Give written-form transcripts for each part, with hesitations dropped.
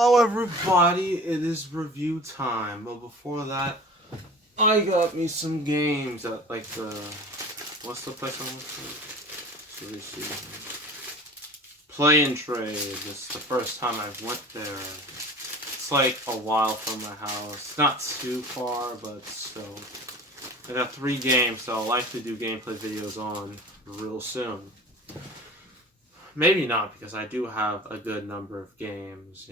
Hello everybody, it is review time, but before that, I got me some games at like what's the place I went to? So let's see. Play and Trade. This is the first time I went there. It's like a while from my house. Not too far, but still. I got 3 games, so I'll likely do gameplay videos on real soon. Maybe not, because I do have a good number of games,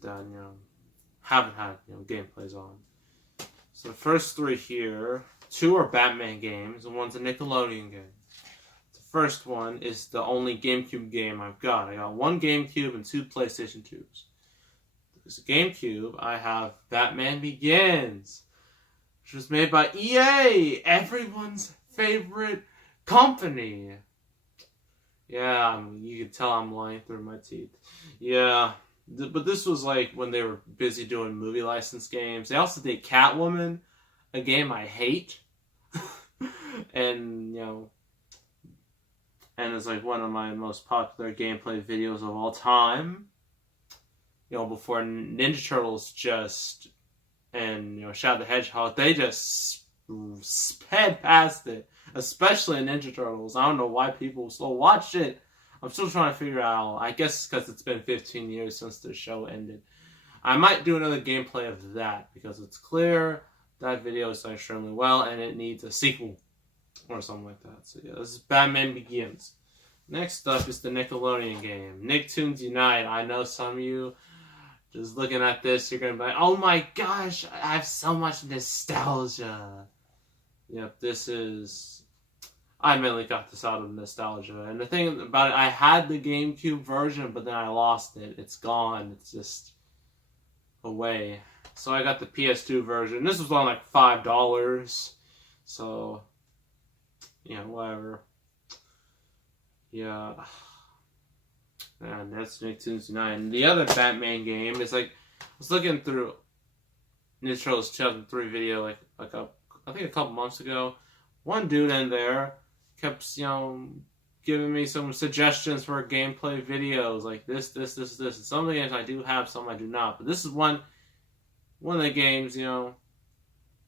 that, haven't had, gameplays on. So the first 3 here, 2 are Batman games, and 1's a Nickelodeon game. The first one is the only GameCube game I've got. I got 1 GameCube and 2 PlayStation 2s. There's a GameCube, I have Batman Begins, which was made by EA, everyone's favorite company. Yeah, you can tell I'm lying through my teeth. Yeah, but this was like when they were busy doing movie license games. They also did Catwoman, a game I hate. and, and it's like one of my most popular gameplay videos of all time. Before Ninja Turtles and Shadow the Hedgehog, they just sped past it. Especially Ninja Turtles. I don't know why people still watch it. I'm still trying to figure out. I guess because it's been 15 years since the show ended. I might do another gameplay of that because it's clear that video is done extremely well and it needs a sequel or something like that. So yeah, this is Batman Begins. Next up is the Nickelodeon game, Nicktoons Unite. I know some of you just looking at this, you're going to be like, oh my gosh, I have so much nostalgia. Yep, this is... I mainly got this out of nostalgia. And the thing about it, I had the GameCube version, but then I lost it. It's gone. It's just away. So I got the PS2 version. This was on like $5. So, whatever. Yeah. And that's Nicktoons Unite. And the other Batman game is like, I was looking through Ninja Turtles 2003 video I think a couple months ago. One dude in there kept, giving me some suggestions for gameplay videos, like this. And some of the games I do have, some I do not. But this is one of the games, you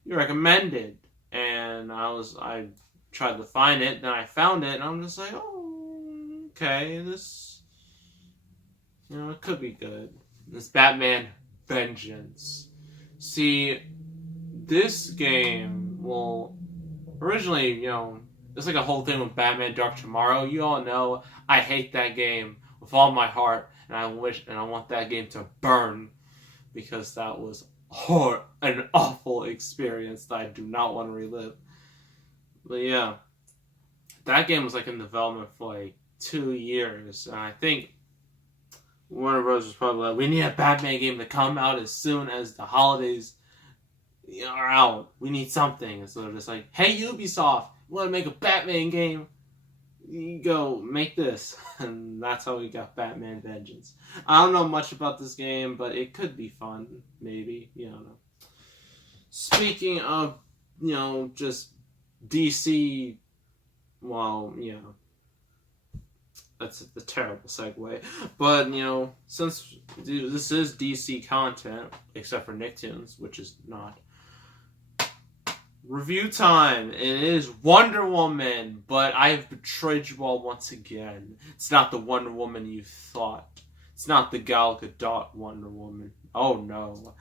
recommended. And I tried to find it, then I found it, and I'm just like, oh, okay, this, it could be good. This Batman Vengeance. See, this game, originally, it's like a whole thing with Batman Dark Tomorrow. You all know I hate that game with all my heart, and I want that game to burn because that was an awful experience that I do not want to relive. But yeah, that game was like in development for like 2 years, and I think Warner Bros. Was probably like, we need a Batman game to come out as soon as the holidays are out. We need something. And so they're just like, hey, Ubisoft, you want to make a Batman game? You go make this. And that's how we got Batman Vengeance. I don't know much about this game, but it could be fun. Maybe. You don't know. Speaking of, just DC, that's a terrible segue. But, since this is DC content, except for Nicktoons, which is not. Review time. It is Wonder Woman, but I have betrayed you all once again. It's not the Wonder Woman you thought. It's not the Gal Gadot Wonder Woman. Oh no.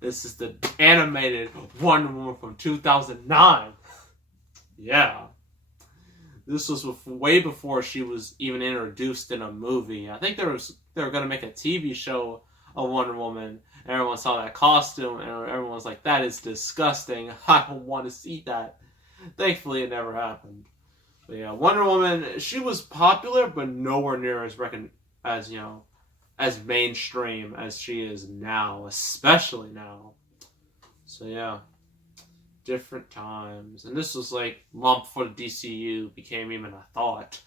This is the animated Wonder Woman from 2009. Yeah. This was way before she was even introduced in a movie. I think they were going to make a TV show of Wonder Woman. Everyone saw that costume, and everyone was like, that is disgusting. I don't want to see that. Thankfully, it never happened. But yeah, Wonder Woman, she was popular, but nowhere near as mainstream as she is now, especially now. So yeah, different times. And this was like long before the DCU became even a thought.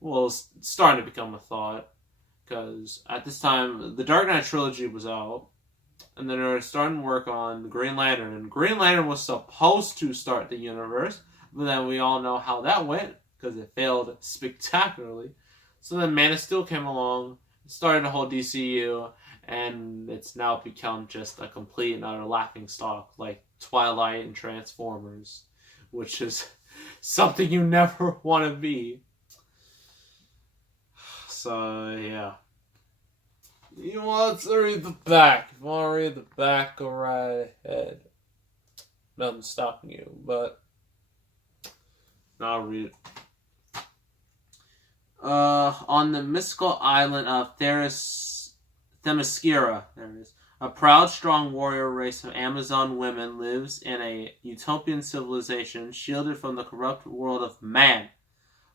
Well, it's starting to become a thought. Because at this time, the Dark Knight trilogy was out, and then they were starting to work on Green Lantern. And Green Lantern was supposed to start the universe, but then we all know how that went, because it failed spectacularly. So then Man of Steel came along, started a whole DCU, and it's now become just a complete and utter laughingstock, like Twilight and Transformers, which is something you never want to be. So, yeah. You want to read the back. If you want to read the back, go right ahead. Nothing's stopping you, but I'll read it. On the mystical island of Themyscira, there it is, a proud, strong warrior race of Amazon women lives in a utopian civilization shielded from the corrupt world of man.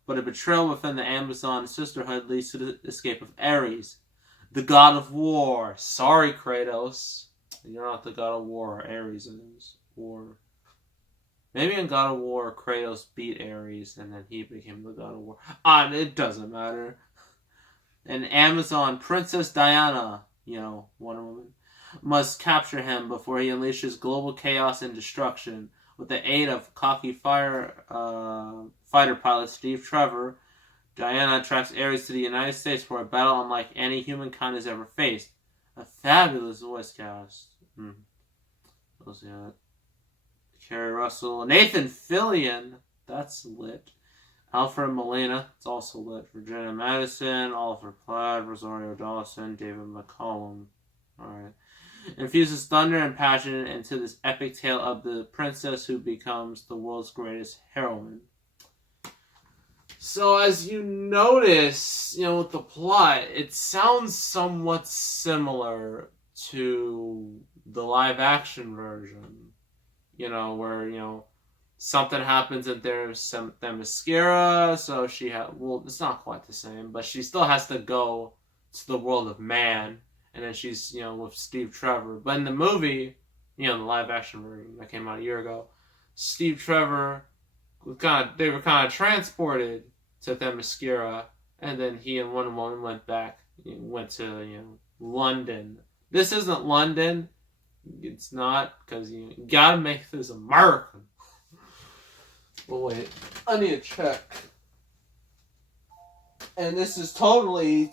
But a betrayal within the Amazon sisterhood leads to the escape of Ares, the god of war. Sorry, Kratos. You're not the god of war. Ares is. Or maybe in God of War, Kratos beat Ares, and then he became the god of war. It doesn't matter. And Amazon Princess Diana, Wonder Woman, must capture him before he unleashes global chaos and destruction. With the aid of cocky fighter pilot Steve Trevor, Diana tracks Ares to the United States for a battle unlike any humankind has ever faced. A fabulous voice cast. We'll see that. Kerry Russell, Nathan Fillion, that's lit. Alfred Molina, it's also lit. Virginia Madison, Oliver Platt, Rosario Dawson, David McCollum. Alright. Infuses thunder and passion into this epic tale of the princess who becomes the world's greatest heroine. So as you notice, with the plot, it sounds somewhat similar to the live action version. Where, something happens in Themyscira, so it's not quite the same, but she still has to go to the world of man, and then she's, with Steve Trevor. But in the movie, the live action version that came out a year ago, Steve Trevor, they were kind of transported to Themyscira, and then he and Wonder Woman went to, London. This isn't London. It's not, because you gotta make this American. Well, wait. I need to check. And this is totally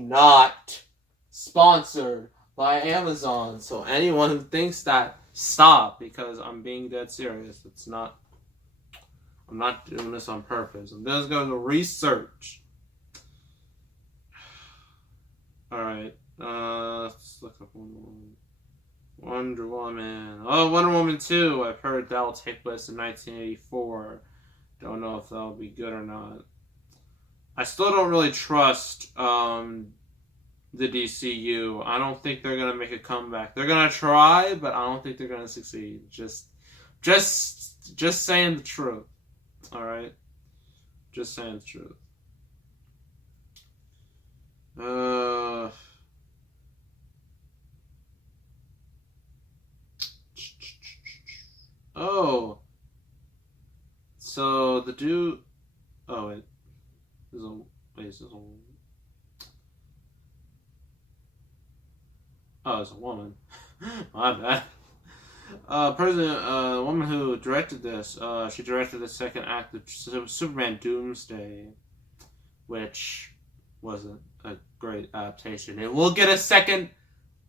not sponsored by Amazon. So anyone who thinks that, stop, because I'm being dead serious. It's not. I'm not doing this on purpose. I'm just going to research. Alright. Let's look up Wonder Woman. Wonder Woman. Oh, Wonder Woman 2. I've heard that will take place in 1984. Don't know if that'll be good or not. I still don't really trust the DCU. I don't think they're gonna make a comeback. They're gonna try, but I don't think they're gonna succeed. Just saying the truth. All right. Just saying the truth. Oh. So the dude. Oh wait. It's a woman. My bad. The woman who directed this, she directed the second act of Superman Doomsday, which wasn't a great adaptation. It will get a second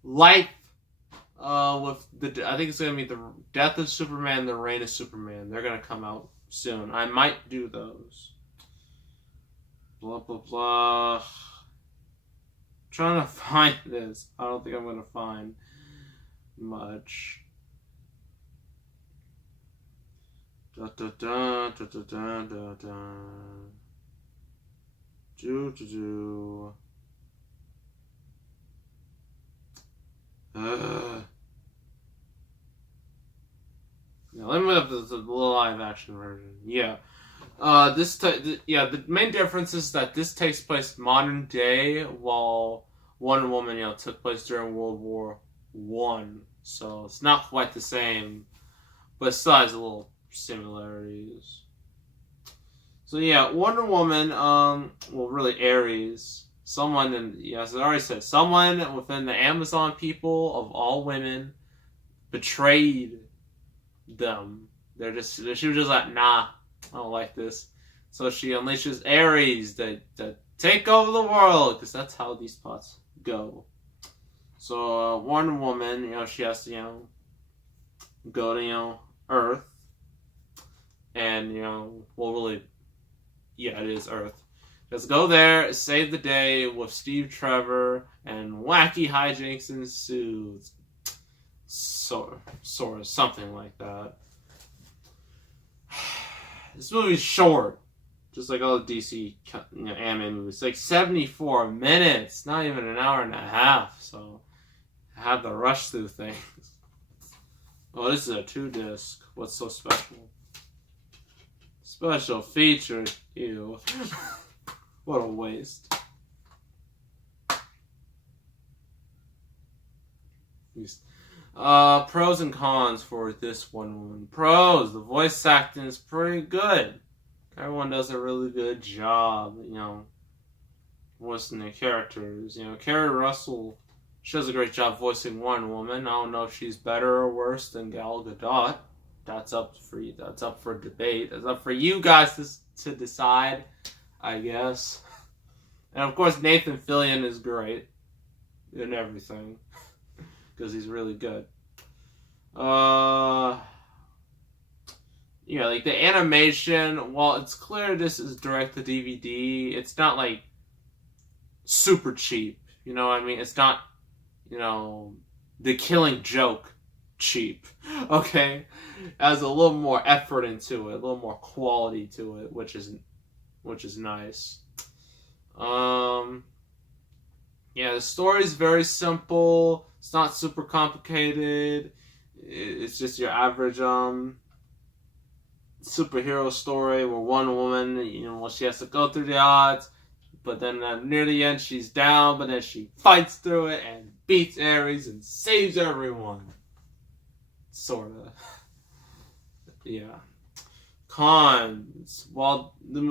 life, I think it's going to be the Death of Superman, the Reign of Superman. They're going to come out soon. I might do those. Blah, blah, blah. Trying to find this. I don't think I'm going to find much. Da da da da da da da da. Do do do. Now let me look up the live action version. Yeah. The main difference is that this takes place modern day, while Wonder Woman, took place during World War One. So it's not quite the same, but it still has a little similarities. So yeah, Wonder Woman, really Ares, as I already said, someone within the Amazon people of all women betrayed them. She was just like, nah, I don't like this. So she unleashes Ares, the take over the world, because that's how these plots go. So Wonder Woman, she has to, go to, Earth, and, well, really, yeah, it is Earth. Just go there, save the day with Steve Trevor, and wacky hijinks ensues. Sort of, something like that. This movie's short, just like all the DC anime movies. It's like 74 minutes, not even an hour and a half. So I have to rush through things. Oh, this is a 2-disc. What's so special? Special feature. Ew. What a waste. Pros and cons for this one. Pros, the voice acting is pretty good. Everyone does a really good job, voicing the characters. Kerry Russell, she does a great job voicing Wonder Woman. I don't know if she's better or worse than Gal Gadot. That's up for you. That's up for debate. That's up for you guys to decide, I guess. And of course, Nathan Fillion is great in everything because he's really good. Like the animation, while it's clear this is direct to DVD, it's not like super cheap. You know what I mean? It's not, The Killing Joke cheap. Okay? It has a little more effort into it, a little more quality to it, which is nice. The story's very simple. It's not super complicated. It's just your average superhero story where one woman, she has to go through the odds, but then near the end she's down, but then she fights through it and beats Ares and saves everyone. Sorta. Yeah. Cons. Well, the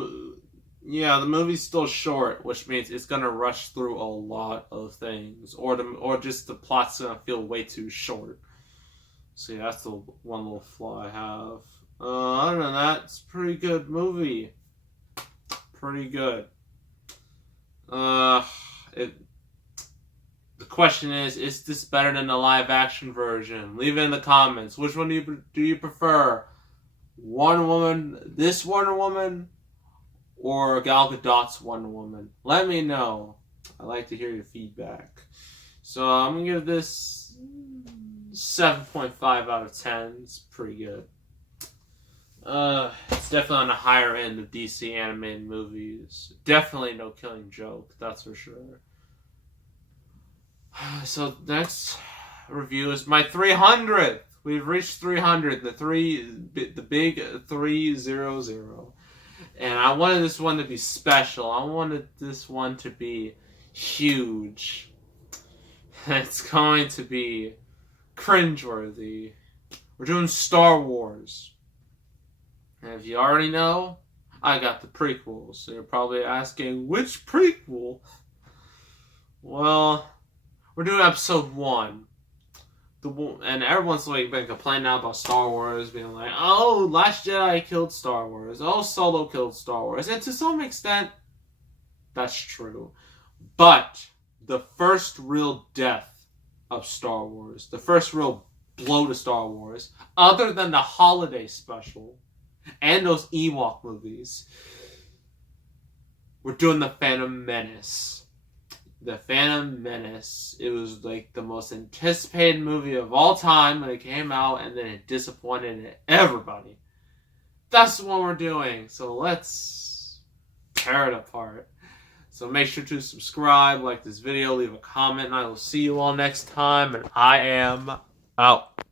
movie's still short, which means it's gonna rush through a lot of things, or just the plot's gonna feel way too short. So yeah, that's the one little flaw I have. Other than that, it's a pretty good movie. Pretty good. The question is this better than the live action version? Leave it in the comments. Which one do you prefer? Wonder Woman, this Wonder Woman, or Gal Gadot's Wonder Woman? Let me know. I'd like to hear your feedback. So I'm gonna give this 7.5 out of 10. It's pretty good. It's definitely on the higher end of DC animated movies. Definitely no Killing Joke, that's for sure. So next review is my 300th. We've reached 300. The big 300. And I wanted this one to be special. I wanted this one to be huge. It's going to be cringeworthy. We're doing Star Wars. And if you already know, I got the prequels. So you're probably asking, which prequel? Well, we're doing episode 1. And everyone's been complaining now about Star Wars, being like, oh, Last Jedi killed Star Wars. Oh, Solo killed Star Wars. And to some extent, that's true. But the first real death of Star Wars, the first real blow to Star Wars, other than the holiday special and those Ewok movies, we're doing The Phantom Menace. The Phantom Menace. It was like the most anticipated movie of all time when it came out, and then it disappointed everybody. That's what we're doing. So let's tear it apart. So make sure to subscribe, like this video, leave a comment, and I will see you all next time. And I am out.